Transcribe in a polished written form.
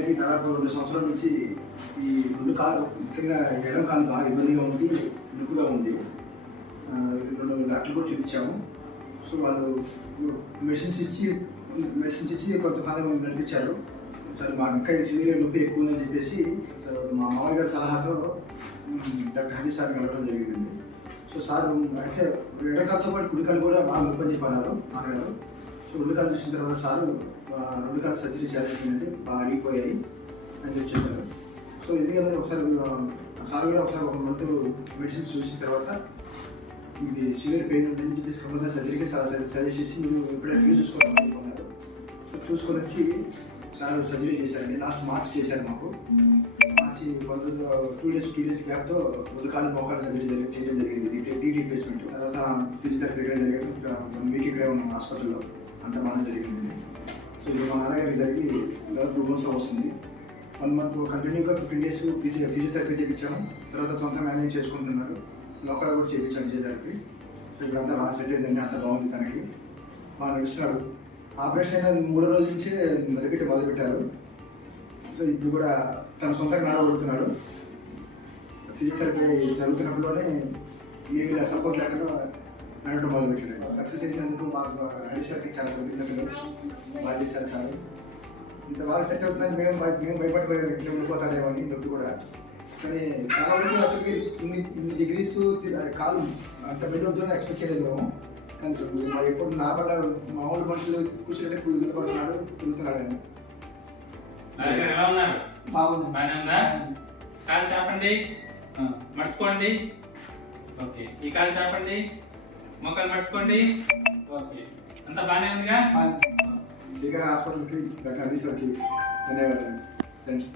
గారికి దాదాపు 2 సంవత్సరాల నుంచి ఈ 2 కాళ్ళు, ముఖ్యంగా ఎడమ కాలు బాగా ఇబ్బందిగా ఉంది, నొప్పిగా ఉంది. 2 డాక్టర్లు కూడా చూపించాము. సో వాళ్ళు మెడిసిన్స్ ఇచ్చి కొంతకాలం నడిపించారు. సరే మాకు ఇంకా సివియర్ నొప్పి ఎక్కువ ఉందని చెప్పేసి మా మామయ్య గారి సలహాతో డాక్టర్ హనీ సార్ కలవడం జరిగింది. సో సార్ అయితే ఎడకాలతో పాటు కుడికాలు కూడా బాగా నొప్పి అని చెప్పన్నారు నాన్నగారు. సో 2 కాలు చూసిన తర్వాత సారు 2 కాలు సర్జరీ చేయాల్సిందంటే బాగా అడిగిపోయాయి అని చెప్పి చెప్పారు. సో ఎందుకంటే ఒకసారి సార్ కూడా ఒకసారి 1 మంత్ మెడిసిన్స్ చూసిన తర్వాత ఇది సివియర్ పెయిన్ ఉందని చెప్పేసి కంపల్సరీ సర్జరీకి సజెస్ట్ చేసి మీరు ఎప్పుడైనా ఫ్యూజ్ చూసుకోవాలి అనుకున్నారు. సో చూసుకొని వచ్చి సార్ సర్జరీ చేశారండి. లాస్ట్ మార్చ్ చేశారు మాకు. మార్చి 2 డేస్ గ్యాప్తో 2 కాలు మోకాలు సర్జరీ చేయడం జరిగింది. రీప్లేస్మెంట్ తర్వాత ఫిజియోథెరపీ ఇక్కడ జరిగింది. 1 వీక్ ఇక్కడే ఉన్నాం హాస్పిటల్లో, అంతా బాగానే జరిగింది. సో ఇది మా నాన్నగారికి జరిగి దాదాపు 2 months వస్తుంది. 1 month కంటిన్యూగా 15 days ఫిజియోథెరపీ చేయించాము. తర్వాత సొంత మేనేజ్ చేసుకుంటున్నారు. లోకల్ కూడా చేయించాను ఫిజియోథెరపీ. సో ఇదంతా బాగా సెట్ అయిందండి, అంతా బాగుంది. తనకి బాగా నడుస్తున్నాడు. ఆపరేషన్ అయిన 3 రోజుల నుంచే రిపీట్ మొదలుపెట్టారు. సో ఇప్పుడు కూడా తన సొంతంగా నడవగలుగుతున్నాడు. ఫిజియోథెరపీ జరుగుతున్నప్పుడులోనే ఏమి సపోర్ట్ లేకుండా నడవడం మొదలుపెట్టాడు. సక్సెస్ చేసినందుకు మాకు హరీశ్వర్కి చాలా కృతజ్ఞతలు. బాగా చేశారు సార్. ఇంత బాగా సెట్ అవుతుందని మేము భయపడిపోయాం, ఎట్లా ఉండిపోతాడేమో అని నొప్పి కూడా. కానీ చాలా వరకు అసలు ఇన్ని డిగ్రీస్ కాలు అంత వెళ్ళొద్దని ఎక్స్పెక్ట్ చేయలేదు మేము. కానీ ఎప్పుడు నార్మల్ మామూలు మనుషులు కూర్చుంటే నిలబడుతున్నాడు, తిరుగుతున్నాడు ఆయన. కాలు చాపండి, మర్చుకోండి. ఓకే, ఈ కాలు చాపండి, మొక్కలు మర్చుకోండి. ఓకే, అంతా బాగానే ఉందిగా. శ్రీగారి హాస్పిటల్కి డాక్టర్ హనీ సార్కి ధన్యవాదాలు. Thank you.